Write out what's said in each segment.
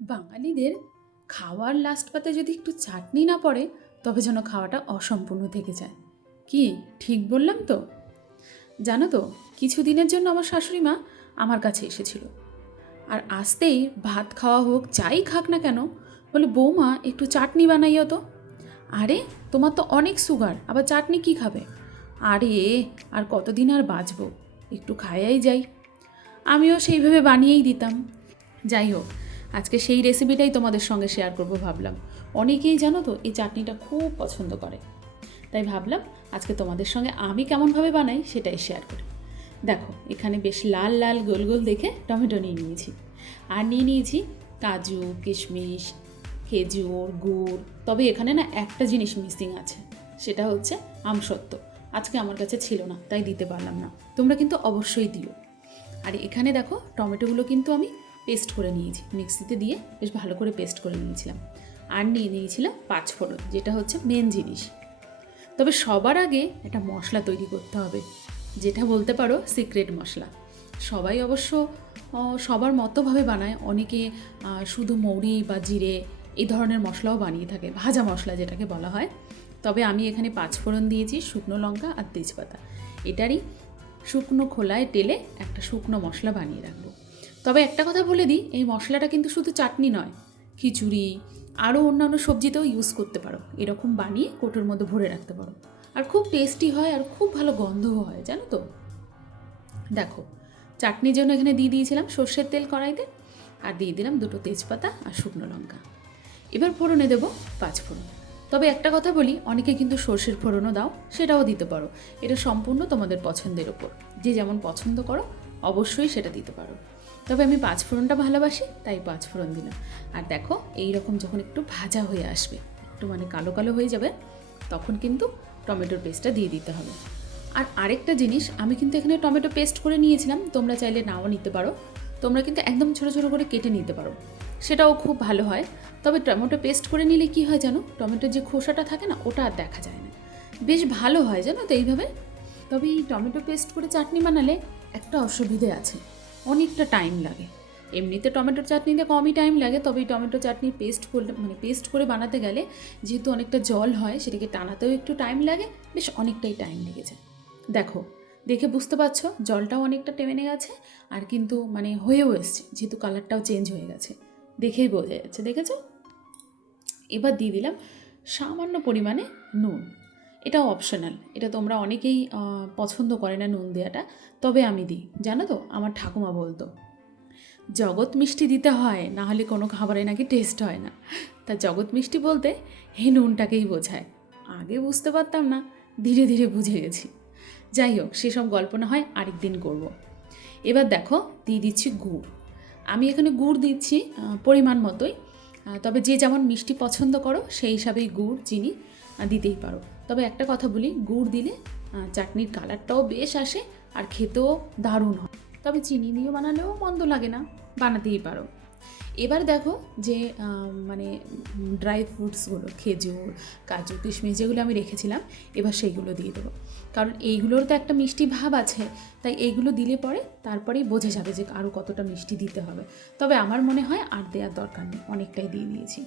বাঙালিদের খাওয়ার লাস্ট পাতে যদি একটু চাটনি না পড়ে তবে যেন খাওয়াটা অসম্পূর্ণ থেকে যায়। কি ঠিক বললাম তো? জানো তো, কিছু দিনের জন্য আমার শাশুড়ি মা আমার কাছে এসেছিল, আর আসতেই ভাত খাওয়া হোক যাই খাক না কেন, বলে বৌমা একটু চাটনি বানাইও তো। আরে তোমার তো অনেক সুগার, আবার চাটনি কি খাবে? আরে আর কতদিন আর বাঁচবো, একটু খাইয়াই যাই। আমিও সেইভাবে বানিয়েই দিতাম। যাই হোক, আজকে সেই রেসিপিটাই তোমাদের সঙ্গে শেয়ার করব ভাবলাম। অনেকেই জানো তো এই চাটনিটা খুব পছন্দ করে, তাই ভাবলাম আজকে তোমাদের সঙ্গে আমি কেমনভাবে বানাই সেটাই শেয়ার করি। দেখো, এখানে বেশ লাল লাল গোল গোল দেখে টমেটো নিয়ে নিয়েছি, আর নিয়ে নিয়েছি কাজু, কিশমিশ, খেজুর, গুড়। তবে এখানে না একটা জিনিস মিসিং আছে, সেটা হচ্ছে আমসত্ত্ব। আজকে আমার কাছে ছিল না, তাই দিতে পারলাম না। তোমরা কিন্তু অবশ্যই দিও। আর এখানে দেখো, টমেটোগুলো কিন্তু আমি পেস্ট করে নিয়েছি, মিক্সিতে দিয়ে বেশ ভালো করে পেস্ট করে নিয়েছিলাম। আর নিয়ে নিয়েছিলাম পাঁচফোড়ন, যেটা হচ্ছে মেন জিনিস। তবে সবার আগে একটা মশলা তৈরি করতে হবে, যেটা বলতে পারো সিক্রেট মশলা। সবাই অবশ্য সবার মতোভাবে বানায়, অনেকে শুধু মৌরি বা জিরে এই ধরনের মশলাও বানিয়ে থাকে, ভাজা মশলা যেটাকে বলা হয়। তবে আমি এখানে পাঁচফোড়ন দিয়েছি, শুকনো লঙ্কা আর তেজপাতা। এটারই শুকনো খোলায় টেলে একটা শুকনো মশলা বানিয়ে রাখবো। তবে একটা কথা বলে দিই, এই মশলাটা কিন্তু শুধু চাটনি নয়, খিচুড়ি আরও অন্যান্য সবজিতেও ইউজ করতে পারো। এরকম বানিয়ে কোটোর মধ্যে ভরে রাখতে পারো, আর খুব টেস্টি হয় আর খুব ভালো গন্ধও হয়, জানো তো। দেখো, চাটনির জন্য এখানে দিয়ে দিয়েছিলাম সর্ষের তেল কড়াইতে, আর দিয়ে দিলাম দুটো তেজপাতা আর শুকনো লঙ্কা। এবার ফোড়নে দেবো পাঁচফোড়ন। তবে একটা কথা বলি, অনেকে কিন্তু সর্ষের ফোড়নও দাও, সেটাও দিতে পারো। এটা সম্পূর্ণ তোমাদের পছন্দের ওপর, যে যেমন পছন্দ করো অবশ্যই সেটা দিতে পারো। তবে আমি পাঁচফোড়নটা ভালোবাসি, তাই পাঁচফোড়ন দিলাম। আর দেখো, এই রকম যখন একটু ভাজা হয়ে আসবে, একটু মানে কালো কালো হয়ে যাবে, তখন কিন্তু টমেটোর পেস্টটা দিয়ে দিতে হবে। আর আরেকটা জিনিস, আমি কিন্তু এখানে টমেটো পেস্ট করে নিয়েছিলাম, তোমরা চাইলে নাও নিতে পারো। তোমরা কিন্তু একদম ছোটো ছোটো করে কেটে নিতে পারো, সেটাও খুব ভালো হয়। তবে টমেটো পেস্ট করে নিলে কি হয় জানো, টমেটোর যে খোসাটা থাকে না, ওটা আর দেখা যায় না, বেশ ভালো হয় জানো তো এইভাবে। তবে এই টমেটো পেস্ট করে চাটনি বানালে একটা অসুবিধে আছে, অনেকটা টাইম লাগে। এমনিতে টমেটোর চাটনিতে কমই টাইম লাগে, তবে এই টমেটো চাটনি পেস্ট করে বানাতে গেলে যেহেতু অনেকটা জল হয়, সেটাকে টানাতেও একটু টাইম লাগে, বেশ অনেকটাই টাইম লেগে যায়। দেখো, দেখে বুঝতে পারছো জলটাও অনেকটা টেনে গেছে, আর কিন্তু মানে হয়েও এসছে, যেহেতু কালারটাও চেঞ্জ হয়ে গেছে, দেখেই বোঝা যাচ্ছে, দেখেছো। এবার দিয়ে দিলাম সামান্য পরিমাণে নুন। এটাও অপশনাল, এটা তোমরা অনেকেই পছন্দ করে না নুন দেওয়াটা, তবে আমি দিই। জানো তো, আমার ঠাকুমা বলতো জগৎ মিষ্টি দিতে হয়, না হলে কোনো খাবারে নাকি টেস্ট হয় না। তা জগৎ মিষ্টি বলতে এই নুনটাকেই বোঝায়। আগে বুঝতে পারতাম না, ধীরে ধীরে বুঝে গেছি। যাই হোক, সেসব গল্প না হয় আরেক দিন করব। এবার দেখো, দিয়ে দিচ্ছি গুড়। আমি এখানে গুড় দিচ্ছি পরিমাণ মতোই, তবে যে যেমন মিষ্টি পছন্দ করো সেই হিসাবেই গুড়, চিনি দিতেই পারো। তবে একটা কথা বলি, গুড় দিলে চাটনির কালারটাও বেশ আসে, আর খেতেও দারুণ হয়। তবে চিনি দিয়ে বানালেও মন্দ লাগে না, বানাতেই পারো। এবার দেখো যে মানে ড্রাই ফ্রুটসগুলো, খেজুর, কাজু, কিশমিশ যেগুলো আমি রেখেছিলাম, এবার সেইগুলো দিয়ে দেবো। কারণ এইগুলোর তো একটা মিষ্টি ভাব আছে, তাই এইগুলো দিলে পরে তারপরেই বোঝা যাবে যে আরও কতটা মিষ্টি দিতে হবে। তবে আমার মনে হয় আর দেওয়ার দরকার নেই, অনেকটাই দিয়ে দিয়েছি।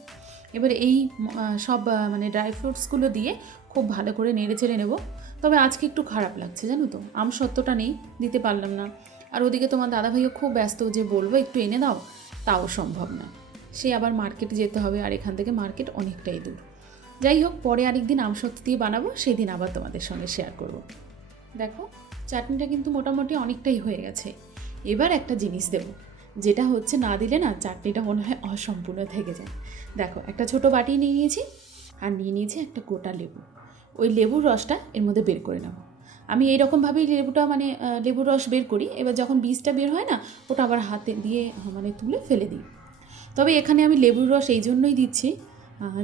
এবার এই সব মানে ড্রাই ফ্রুটসগুলো দিয়ে খুব ভালো করে নেড়ে চেড়ে নেবো। তবে আজকে একটু খারাপ লাগছে জানো তো, আমসত্ত্বটা নেই, দিতে পারলাম না। আর ওদিকে তোমার দাদাভাইও খুব ব্যস্ত, যে বলবো একটু এনে দাও, তাও সম্ভব না। সে আবার মার্কেটে যেতে হবে, আর এখান থেকে মার্কেট অনেকটাই দূর। যাই হোক, পরে আরেকদিন আমসত্ত্ব দিয়ে বানাবো, সেই দিন আবার তোমাদের সঙ্গে শেয়ার করব। দেখো, চাটনিটা কিন্তু মোটামুটি অনেকটাই হয়ে গেছে। এবার একটা জিনিস দেবো, যেটা হচ্ছে না দিলে না চাটনিটা মনে হয় অসম্পূর্ণ থেকে যায়। দেখো, একটা ছোট বাটি নিয়ে নিয়েছি, আর নিয়ে নিয়েছি একটা গোটা লেবু। ওই লেবুর রসটা এর মধ্যে বের করে নেবো। আমি এইরকমভাবেই লেবুটা মানে লেবুর রস বের করি। এবার যখন বীজটা বের হয় না, ওটা আবার হাতে দিয়ে মানে তুলে ফেলে দিই। তবে এখানে আমি লেবুর রস এই জন্যই দিচ্ছি,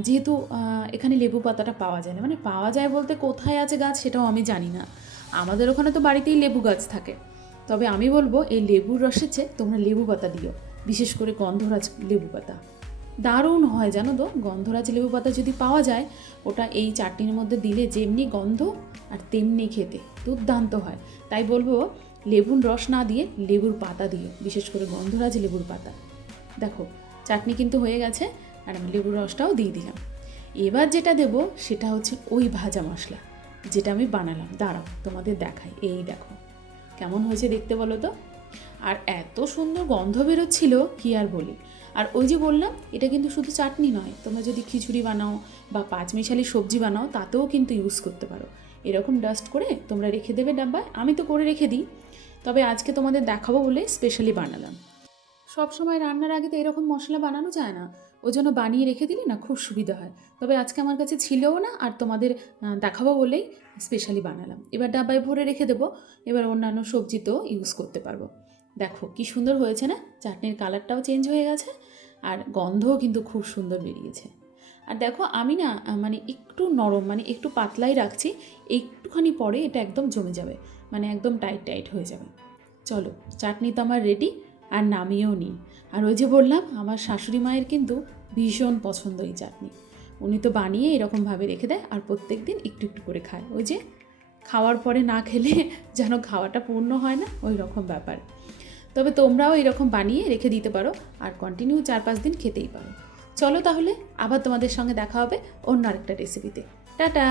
যেহেতু এখানে লেবু পাতাটা পাওয়া যায় না, মানে পাওয়া যায় বলতে কোথায় আছে গাছ সেটাও আমি জানি না। আমাদের ওখানে তো বাড়িতেই লেবু গাছ থাকে। তবে আমি বলবো এই লেবুর রসের চেয়ে তোমরা লেবু পাতা দিও, বিশেষ করে গন্ধরাজ লেবু পাতা দারুণ হয় জানো তো। গন্ধরাজ লেবু পাতা যদি পাওয়া যায়, ওটা এই চাটনির মধ্যে দিলে যেমনি গন্ধ আর তেমনি খেতে দুর্দান্ত হয়। তাই বলবো লেবুর রস না দিয়ে লেবুর পাতা দিও, বিশেষ করে গন্ধরাজ লেবুর পাতা। দেখো, চাটনি কিন্তু হয়ে গেছে, আর আমি লেবুর রসটাও দিয়ে দিলাম। এবার যেটা দেব সেটা হচ্ছে ওই ভাজা মশলা যেটা আমি বানালাম। দাঁড়াও তোমাদের দেখাই, এই দেখো কেমন হয়েছে দেখতে বলো তো। আর এত সুন্দর গন্ধ বেরোচ্ছিল কি আর বলি। আর ওই যে বললাম এটা কিন্তু শুধু চাটনি নয়, তোমরা যদি খিচুড়ি বানাও বা পাঁচমিশালি সবজি বানাও তাতেও কিন্তু ইউজ করতে পারো। এরকম ডাস্ট করে তোমরা রেখে দেবে ডাব্বায়, আমি তো করে রেখে দিই, তবে আজকে তোমাদের দেখাবো বলে স্পেশালি বানালাম। সব সময় রান্নার আগে তো এরকম মশলা বানানো যায় না, ওই জন্য বানিয়ে রেখে দিলে না খুব সুবিধা হয়। তবে আজকে আমার কাছে ছিলও না, আর তোমাদের দেখাবো বলেই স্পেশালি বানালাম। এবার ডাব্বায় ভরে রেখে দেবো, এবার অন্যান্য সবজি তো ইউজ করতে পারবো। দেখো কি সুন্দর হয়েছে না, চাটনির কালারটাও চেঞ্জ হয়ে গেছে, আর গন্ধও কিন্তু খুব সুন্দর বেরিয়েছে। আর দেখো আমি না মানে একটু নরম মানে একটু পাতলাই রাখছি, একটুখানি পরে এটা একদম জমে যাবে, মানে একদম টাইট টাইট হয়ে যাবে। চলো, চাটনি তো আমার রেডি, আর নামিয়েও নিই। আর ওই যে বললাম আমার শাশুড়ি মায়ের কিন্তু ভীষণ পছন্দ এই চাটনি, উনি তো বানিয়ে এরকমভাবে রেখে দেয় আর প্রত্যেক দিন একটু একটু করে খায়। ওই যে খাওয়ার পরে না খেলে যেন খাওয়াটা পূর্ণ হয় না, ওই রকম ব্যাপার। তবে তোমরাও এরকম বানিয়ে রেখে দিতে পারো আর কন্টিনিউ 4-5 দিন খেতেই পারো। চলো তাহলে আবার তোমাদের সঙ্গে দেখা হবে অন্য আরেকটা রেসিপিতে। টাটা।